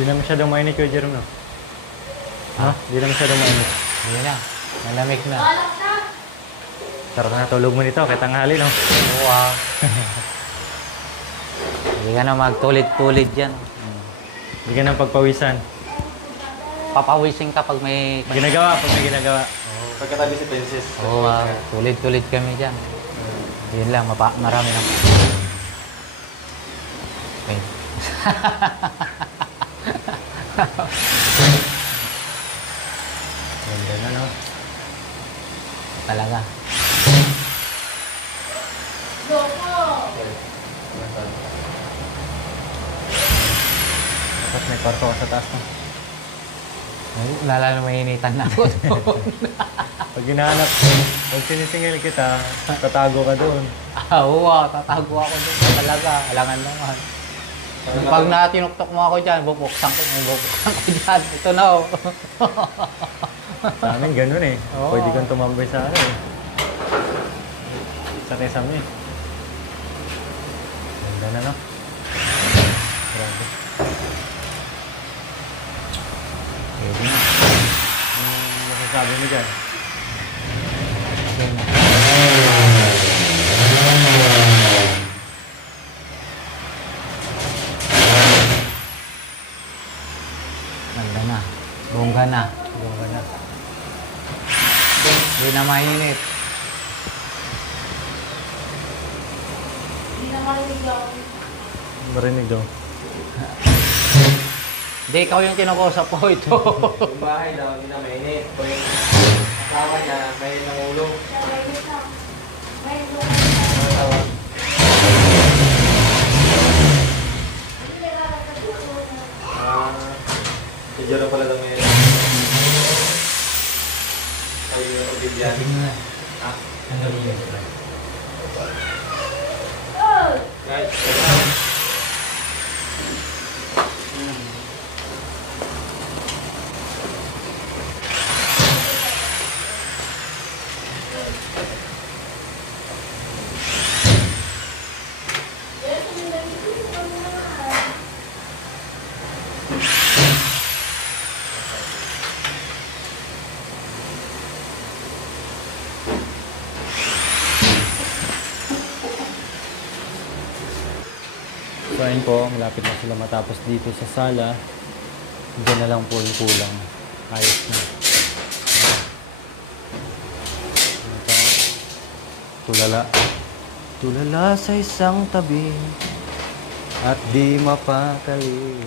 Hindi na masyadong mainit ko, Jerome, no? Ha? Hindi na masyadong mainit. Hindi na. Malamig na. Sarap na tulog mo nito, kaya tanghali, no? Wow. Hindi ka na magtulit-tulit dyan. Hindi ka nang pagpawisan. Papawisin ka pag may... Ginagawa, pag may ginagawa. Pagkatabi si Princess. Oo, tulit-tulit kami dyan. Yun lang, marami na. Okay. Ganda na, no? Talaga. Tapos may kwarto ka sa taas, no? Lalo na mainitan na ako doon. Pag hinahanap, pag sinisingil kita, tatago ka doon. Oo, tatago ako doon. Talaga, alangan naman. Pag natinuktok mo ako dyan, bubuksan ko dyan. Ito na, oh. Sa amin, ganun eh. Oo. Pwede kang tumambay sa ano eh. Sa kesam eh. Ganda na, no? Grabe. Pwede na. Anong masasabi mo dyan? Okay na. Ganda na. Bongga na. Bongga na. Hindi na mainit. Marinig daw. Hindi, ikaw yung kinakausap ko ito. Yung bahay daw, hindi na mainit. Kung yung asawa niya, mainit ng ulo. Si Jero pala lang ngayon. Ay, yung pagbibigyan. Ha? Guys, So ayun po, malapit na sila matapos dito sa sala. Diyan na lang po yung kulang. Ayos na. Ito. Tulala. Tulala sa isang tabi at di mapakali.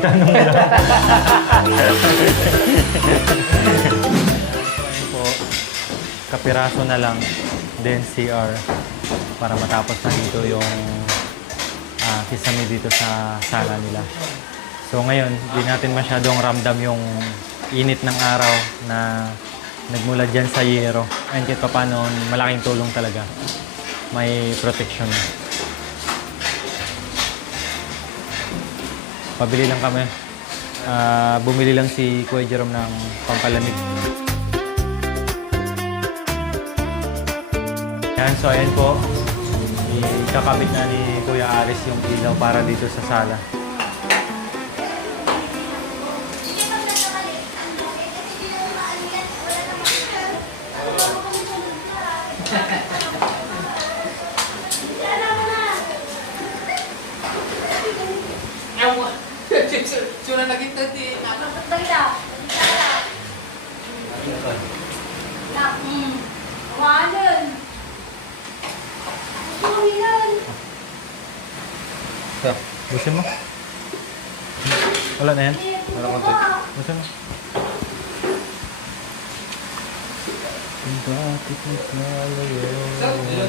yung tanong lang. Ayun po, kapiraso na lang, then CR, para matapos na dito yung kisame dito sa sala nila. So ngayon, hindi natin masyadong ramdam yung init ng araw na nagmula dyan sa yero. And kahit pa paano, malaking tulong talaga. May protection. Pabili lang kami. Bumili lang si Kuya Jerome ng pampalamig. Yan, so ayan po. Ikakabit na ni Kuya Aris yung ilaw para dito sa sala. Sudah lagi tadi. Busin mo? Wala na yan? Wala konti. Busin mo? Bakit nagkalayo?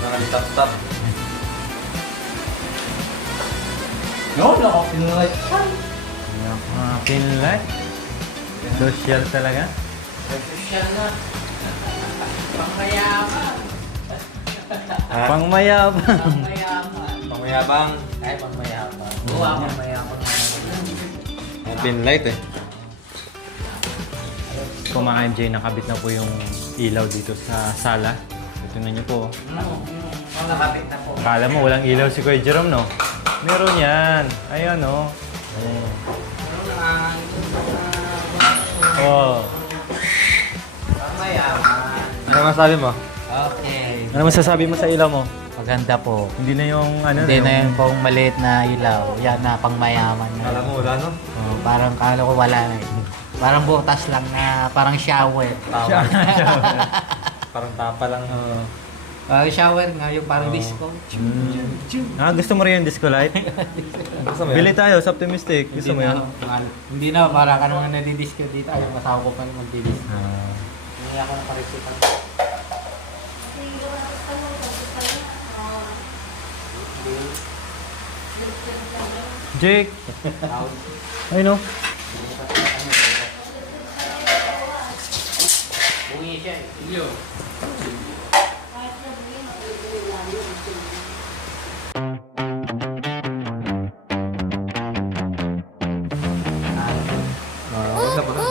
Nakalitap-tap. No, nakapinlight. Pinlight? Social talaga? Social na. Pangmayaman. Pangmayabang. Pangmayaman. Pangmayabang. Ay, pangmayaman. Oo, pangmayaman. Pinlight eh. Kumain Jay, nakabit na po yung ilaw dito sa sala. Tingnan niyo po. Ang nakapit na po. Akala mo walang ilaw si Kuya Jerome, no? Meron yan. Ayan, no? Oh. Pangmayaman. Ano masabi mo? Okay. Ano masasabi mo sa ilaw mo? Maganda po. Hindi na yung ano Hindi na yung... yung pong maliit na ilaw. Yan na, pangmayaman na. Kala mo wala no? Oh, parang kala ko wala na. Parang butas lang na parang shower. Parang tapa lang. Shower nga yung parang disco. Gusto mo rin yung disco light? Gusto mo Bili yan? tayo sa Optimistic. Gusto mo yan? Hindi na, para ka naman nadidisco dito. Ayaw masawa ko pa yung magdidisco. Hindi ako nakaresipan. Jake! Ay, no? Bungi siya eh. Wala pa na.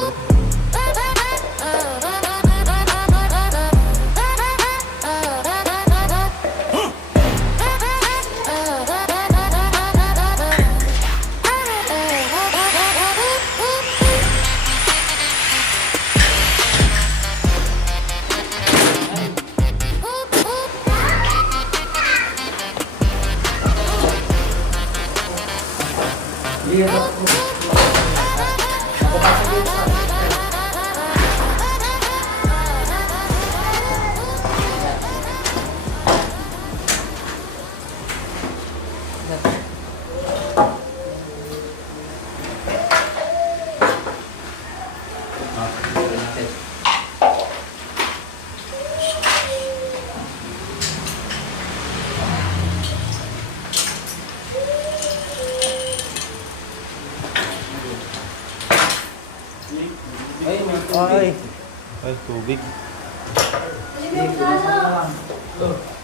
Ay, tubig.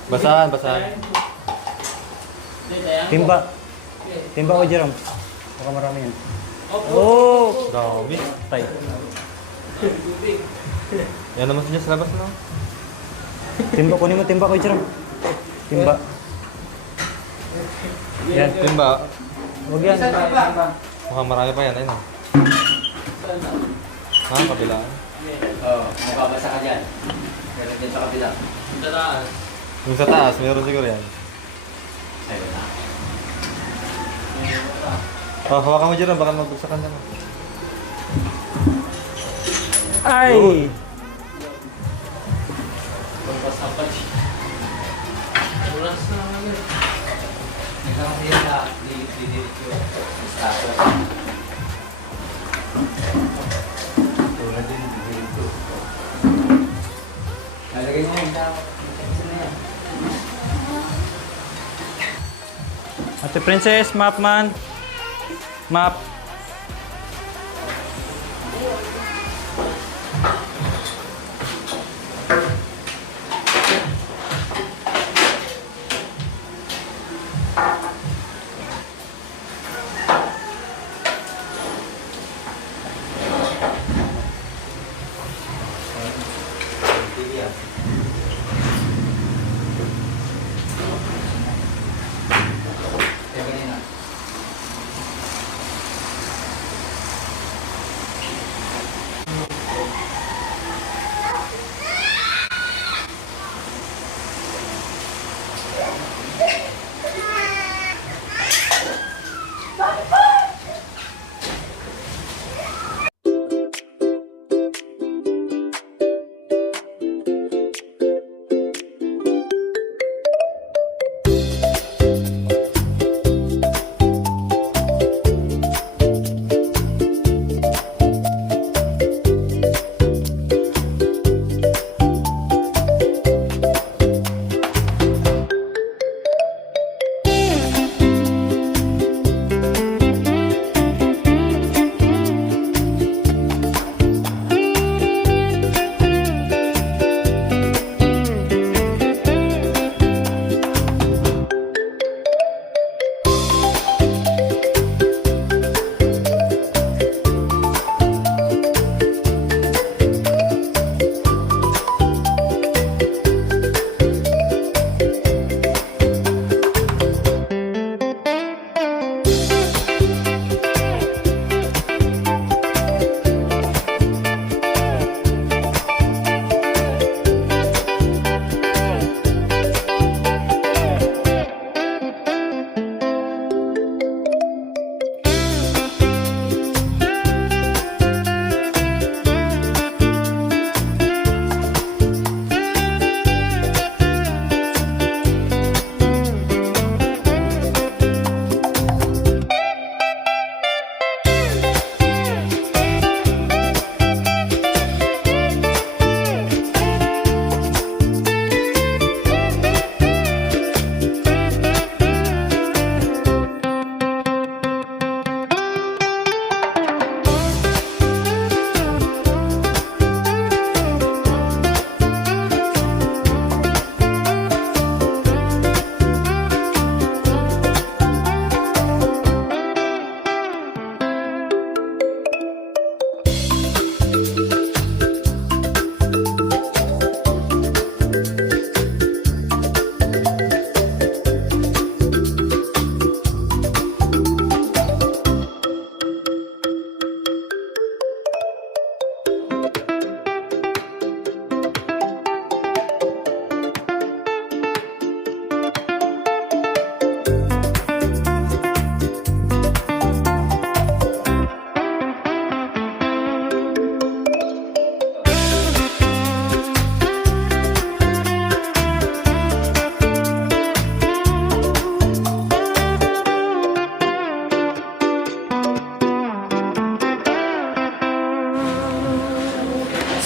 Basahan, basahan. Timba. Timba ko, Jerome. Baka marami yan. Oh! Dami. Tay. Yan naman siya sa labas, no? Timba, kunin mo timba ko, Jerome. Timba. Yan. Timba. Huwag yan. Mukhang marami pa yan, ayun. Kabilaan. Oo, mababasa ka dyan. Meron din sa kabila. Yung sa taas, meron siguro yan. Ayun na. Oh, hawakan mo dyan, baka magbagsakan naman. Ay! Nagkakasi yan na lilit yung staso. Tulad din, lilit ko. Lalagay mo yun na. Isa na yan. Ate Princess, map man. Map. Kaya kanina.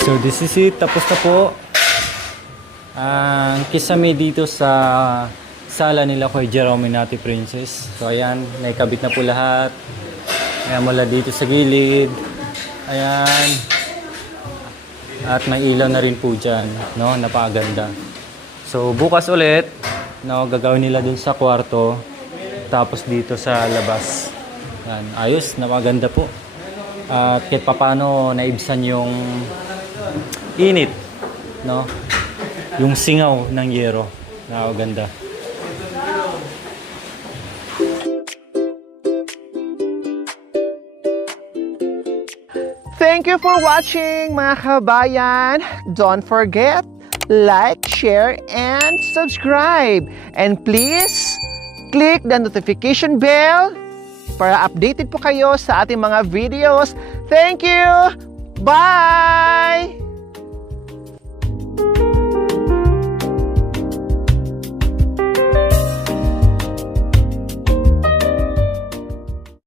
So this is it. Tapos na po ang kisame dito sa sala nila kay Jerome and Ate Princess. So ayan, naikabit na po lahat. Ayan, mula dito sa gilid. Ayan. At may ilaw na rin po dyan, no? Napakaganda. So, bukas ulit, no? Gagawin nila dun sa kwarto. Tapos dito sa labas. Yan. Ayos, napakaganda po. At kahit papaano naibsan yung init, no? Yung singaw ng yero. Napakaganda. Thank you for watching, mga kabayan. Don't forget, like, share, and subscribe. And please, click the notification bell para updated po kayo sa ating mga videos. Thank you! Bye!